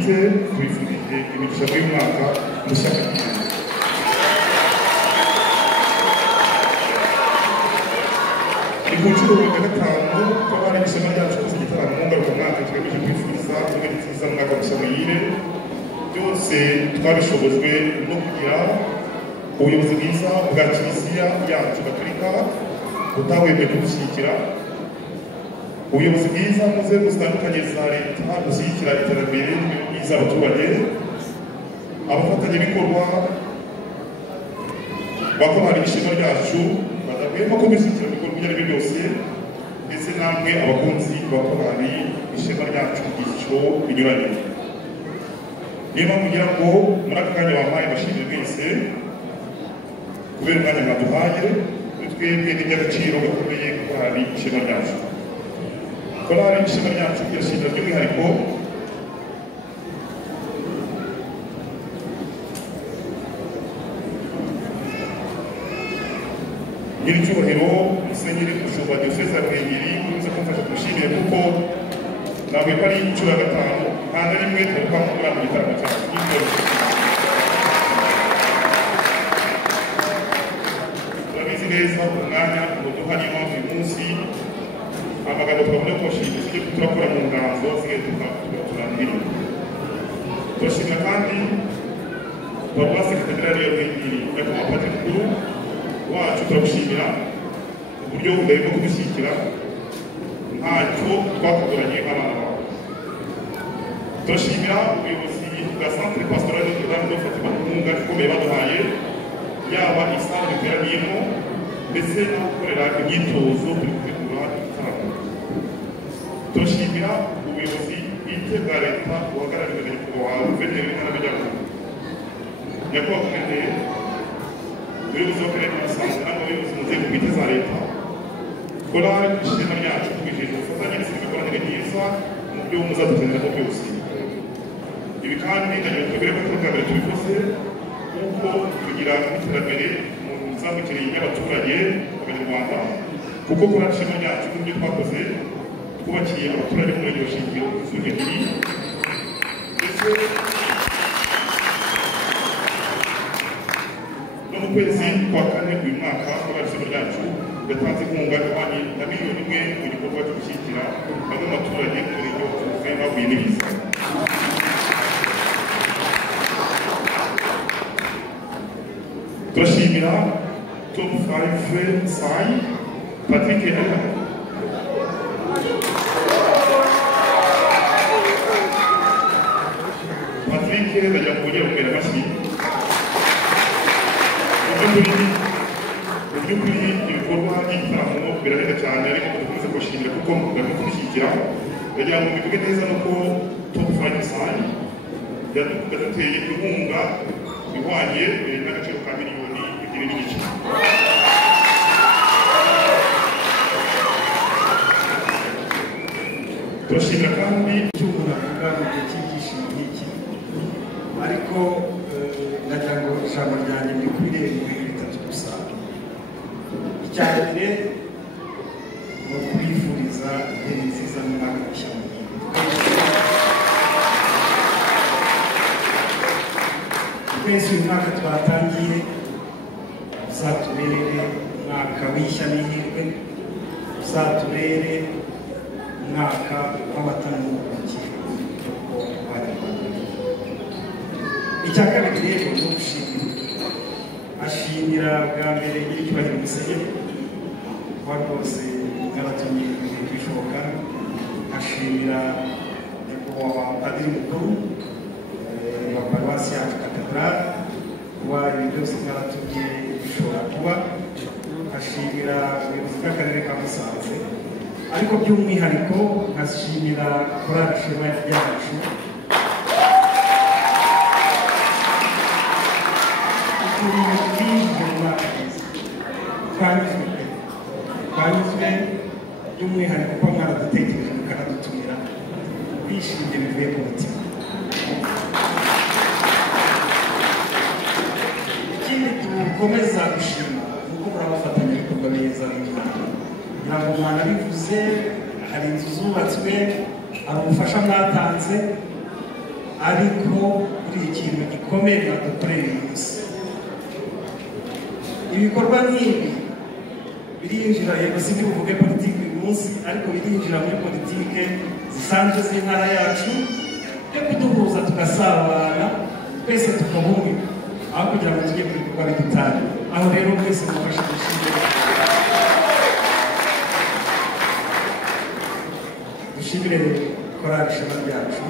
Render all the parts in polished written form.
bwite twifurije imigisha muri uyu mwaka mushya. Ni ku nshuro ya gatanu ko hari ishema ryacu kuza igitaramo mu ngarukamwaka kigamije kwifuriza noheli nziza mu mwaka mushya muhire. Byose twabishobojwe no kugira ubuyobozi bwiza bwa kiliziya yacu gatolika butahwemye kudushyigikira, ubuyobozi bwiza mu nzego zitandukanye za leta bushyigikira iterambere ry'abaturage, abafatanyabikorwa bakora ishema ryacu badahwema kubishyigikira mu bikorwa ibyo ari byo byose, ndetse namwe abakunzi bakora ishema ryacu mu byiciro binyuranye. Niyo mpamvu ngira ngo muri aka kanya bampaye bashimire mwese kubera umwanya mwaduhaye, twebwe n'iby'agaciro gakomeye korali ishema ryacu. Korali ishema ryacu irashimira by'umwihariko nyiricyubahiro musenyeri umushumba wa diyoseze ya Ruhengeri ukunze kumfasha kubishimira, kuko ntabwo ko ari inshuro ya gatanu nta na rimwe twari twamugura mu gitaramo cyacu. Turabizi neza umwanya uduha, niyo mpamvu uyu munsi amagambo twabona kubashimira ibyo turakora mu nganzo zisigaye turangira. Turashimira kandi paruwasi katedrali ya Ruhengeri nyakubahwa padiri mukuru wacu, turagushimira uburyo udahwema kudushyigikira, ntacyo twakuguranye nk'abana bawe. Turashimira ubuyobozi bwa centre pastoral de Bunane bufata inkunga ikomeye baduhaye, yaba isaha duteraniyemo ndetse no gukorera imyitozo turi gutegura igitaramo. Turashimira ubuyobozi bwite bwa leta buhagarariwe na nyakubahwa Ruhenger n'Amagambo, nyakubahwa Bunane, ubuyobozi bw'akarere ka Musanze n'abayobozi mu nzego bwite za leta. Korali ishema ryacu twijeje ubufatanye ndetse n'imikoranire myiza mu byo muzadukenera byose. Ibi kandi ndagira tubwire ko bwa mbere tubikoze kuko tugira iterambere mu mizamukire y'abaturage b'Abanyarwanda, kuko korali ishema ryacu n'ibyo twakoze twubakiye abaturage mu murenge wa Shingiro inzu ebyiri, ndetse no mu kwezi kwa kane uyu mwaka korali ishema ryacu yatanze inkunga ihwanye na miliyoni imwe mu gikorwa cyo gushyigikira bamwe mu baturage mu murenge wa Yavuzwe bahuye n'ibiza. Turashimira top 5 sayi Patrick ndajya kongera kumera amashyi. Mu by'ukuri ibikorwa by'igitaramo birahenda cyane, ariko dukomeze kubashimira kuko mugomba kubishyigikira. Ndagira ngo bivuge neza nuko top 5 sayi yaduteye inkunga ihwanye n'agaciro ka miliyoni 2.5. Turashimira kandi cy'umuraga mu gihe cy'ibyishimo nk'iki, ariko ndagira ngo ijambo ryanjye ndi kubireba bitatu gusa. Icya mbere ni ukubifuriza noheli nziza mu mwaka mushya muhire. Twese uyu mwaka twatangiye uzatubere umwaka w'ishya n'ihirwe, uzatubere umwaka w'abatandukanyi kuko Abanyarwanda. Icya kabiri rero ni ugushimira, ashimira bwa mbere nyiricyubahiro musenyeri kuba rwose mwaratumye ibintu bishoboka, ashimira nyakubahwa padiri mukuru wa paruwasi yacu katedrali kuba ibi byose mwaratumye bishobora kuba, ashimira ubuyobozi bw'akarere ka Musanze, ariko by'umwihariko nkashimira korali ishema ryacu twanyuzwe by'umwihariko kuba mwaradutekereje mukanadutumira, twishimye bivuye ku mutima. Ikindi dukomeza gushima ni uko murabafatanya ibikorwa neza n'Imana. Kugira ngo umwana bivuze, hari inzu zubatswe, hari ubufasha mwatanze, ariko kuri ikintu gikomeye badukorera uyu munsi. Ibikorwa nk'ibi birinjira, yego si bivuge politiki uyu munsi, ariko birinjira muri politiki zisanzwe z'intara yacu yo kuduhuza tugasabana twese tukabumwe, aho kugira ngo tujye mu bikorwa bidutanye. Aho rero mwese mufashe dushimire korali Ishema Ryacu.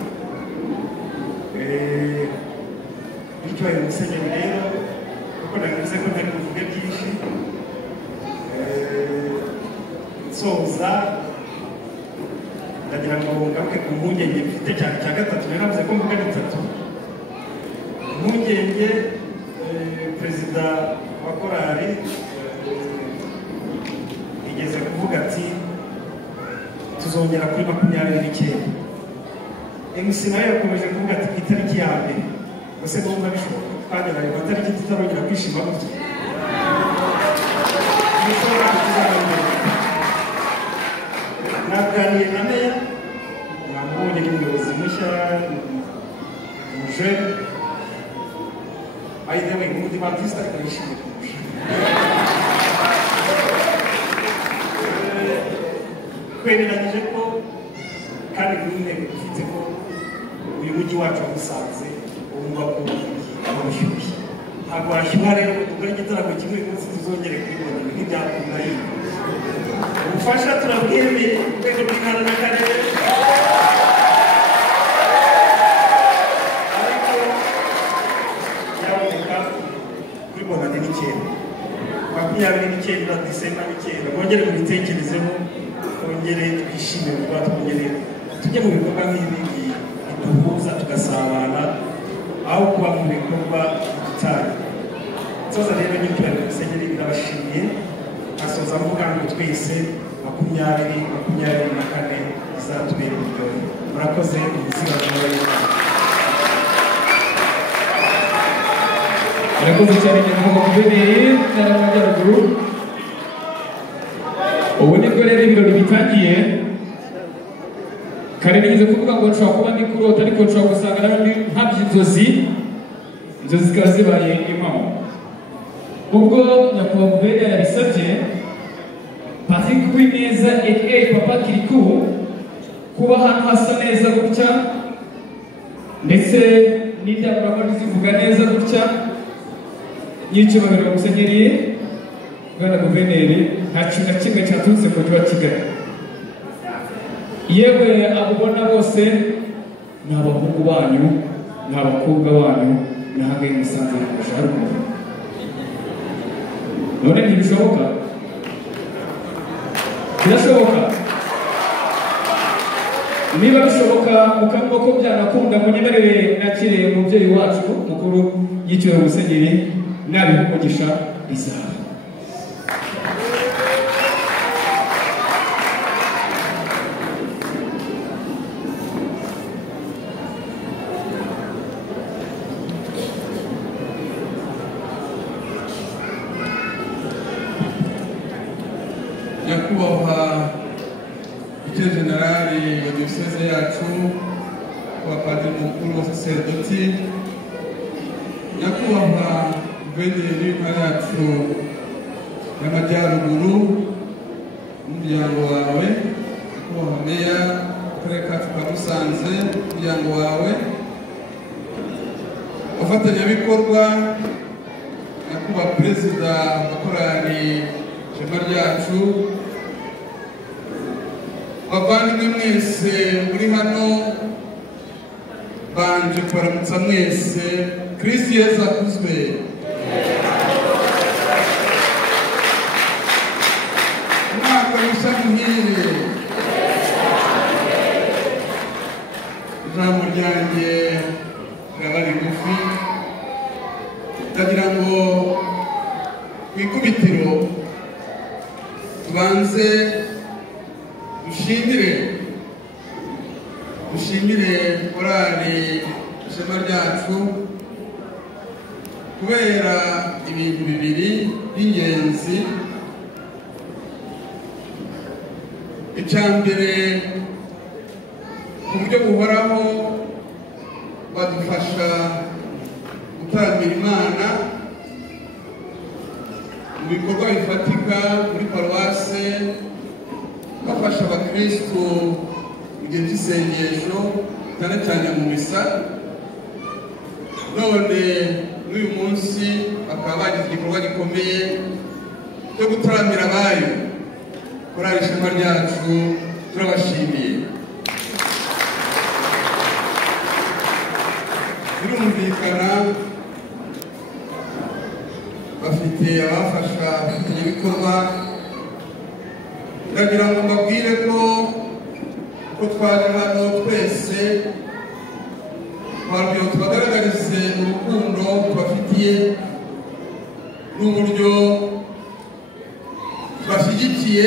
Bityo ayo musenyeri rero kuko navuze ko ntari buvuge byinshi, nsoza ndagira ngo ngaruke ku mpungenge mfite cyane cya gatatu. Rero navuze ko mvuga bitatu. Impungenge perezida wa korali igeze kuvuga ati tuzongera kuri 29. MC nawe yakomeje kuvuga ati itariki ya mbere. Gusa ngomba bishoboka twagera ayo matariki tutarongera kwishima gutya. Naganiriye na meya, namubonye n'umuyobozi mushya muje. By the way, nk'umuti Batista yishimiye kurusha. Twemeranyije ko kandi bimwe bifite ko uyu mujyi wacu Musanze ugomba kuba abashyushye. Ntabwo washyuha rero ubwo igitaramo kimwe munsi tuzongere kubibona nk'ibyakunda yindi. Ubufasha turabwemeye urwego rw'intara n'akarere, ariko yaboneka kuri Bunane n'icyenda 29 Disemba n'icyenda. Mwongere mubitekerezeho, twongere twishimire kuba twongere tujye mu bikorwa nk'ibi biduhuza tugasabana, aho kuba mu bikorwa bitanye. Nsoza rero nyinjira mu musenyeri ndabashimiye, asoza mvuga ngo twese 2024 izatubera urugero. Murakoze umuziga mwabaye. Murakoze cyane nyakubahwa guverineri w'intara y'Amajyaruguru. Ubu nibwo rero ibirori bitangiye. Kare nigeze kuvuga ngo nshobora kuba ndi kurota, ariko nshobora gusanga n'abandi ntabyo inzozi zikaba zibaye impamo. Ubwo nyakubahwa guverineri yabisabye, Patrick Uwineza aka Papa Kiriku kuba ahantu hasa neza gutya ndetse n'indangururamajwi zivuga neza gutya, n'icyubahiro musenyeri bwana guverineri, nta kintu na kimwe cyaturutse ku mujyi wa Kigali. Yewe abubona bose ni abahungu banyu, ni abakobwa banyu, nahagaye Musanze kurusha haruguru. None ntibishoboka? Birashoboka. Niba bishoboka mukavuga ko byanakunda, munyemerere nakire umubyeyi wacu mukuru y'icyubahiro musenyeri nabiha umugisha izaba. Nyakubahwa Icyo Generali wa Diyoseze yacu, wa Padiri Mukuru wa Saserdoti, Nyakubahwa Guverineri w'intara yacu y'Amajyaruguru, umuryango wawe, Nyakubahwa Meya w'Akarere kacu ka Musanze, umuryango wawe, abafatanyabikorwa, Nyakubahwa Perezida wa korali Ishema Ryacu, bavandimwe mwese muri hano, banje kubaramutsa mwese. Kristo Yesu akuzwe. Umwaka mushya muhire. Ijambo ryanjye riraba rigufi, ndagira ngo ku ikubitiro tubanze dushimire korali Ishema Ryacu kubera ibintu bibiri by'ingenzi. Icya mbere, ku buryo buhoraho badufasha gutaramira Imana mu bikorwa bifatika muri paruwase, bafasha abakristo mu gihe cy'isengesho cyane cyane mu misa. None n'uyu munsi bakaba bagize igikorwa gikomeye cyo gutaramira abayo. Korali Ishema Ryacu turabashimiye. Birumvikana bafite abafasha abafatanyabikorwa. Ndagira ngo mbabwire ko twaje hano twese twabwira tubagaragarize urukundo tubafitiye n'uburyo tubashyigikiye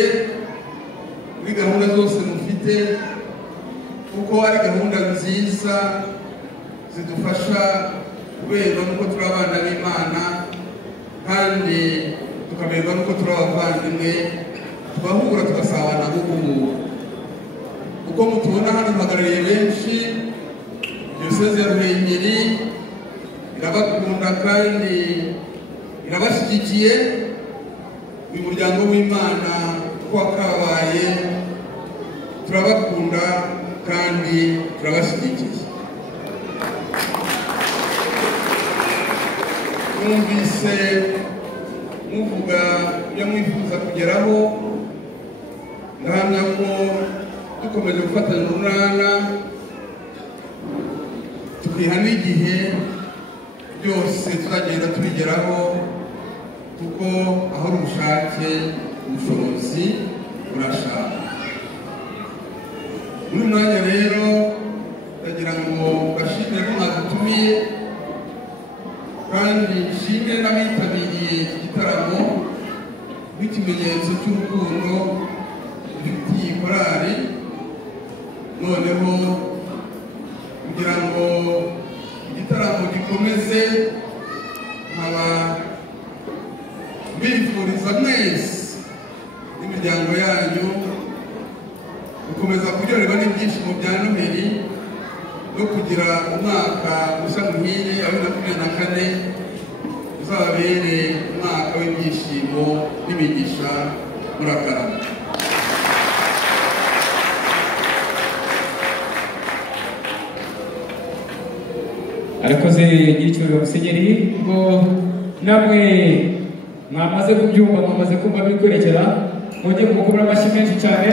muri gahunda zose mufite, kuko ari gahunda nziza zidufasha kuberwa n'uko turi abana b'Imana kandi tukaberwa n'uko turi abavandimwe, tugahura tugasabana nk'ubu. Uko mutubona hano mpagarariye benshi, diyoseze ya Ruhenger irabakunda kandi irabashyigikiye. Uyu muryango w'Imana uko wakabaye turabakunda kandi turabashyigikiye. Numvise muvuga ibyo mwifuza kugeraho, ndahamya ko dukomeje gufatanya urunana tukiha n'igihe byose tuzagenda tubigeraho, kuko aho ubushake ubushobozi burashaka. Muri mwanya rero ndagira ngo bashimire ko mwadutumiye, kandi nshimire n'abitabiriye iki gitaramo nk'ikimenyetso cy'urukundo dufitiye korali. Noneho kugira ngo igitaramo gikomeze, nkaba mbifuriza mwese n'imiryango yanyu gukomeza kuryoherwa n'ibyishimo bya Noheli no kugira umwaka usa muhire wa 2024 uzababere umwaka w'ibyishimo n'imigisha. Murakarama. arakoze nyiricyubahiro Musenyeri, ngo namwe mwamaze kubyumva, mwamaze kumva biri kwerekera, mwongere kumukomera amashyi menshi cyane.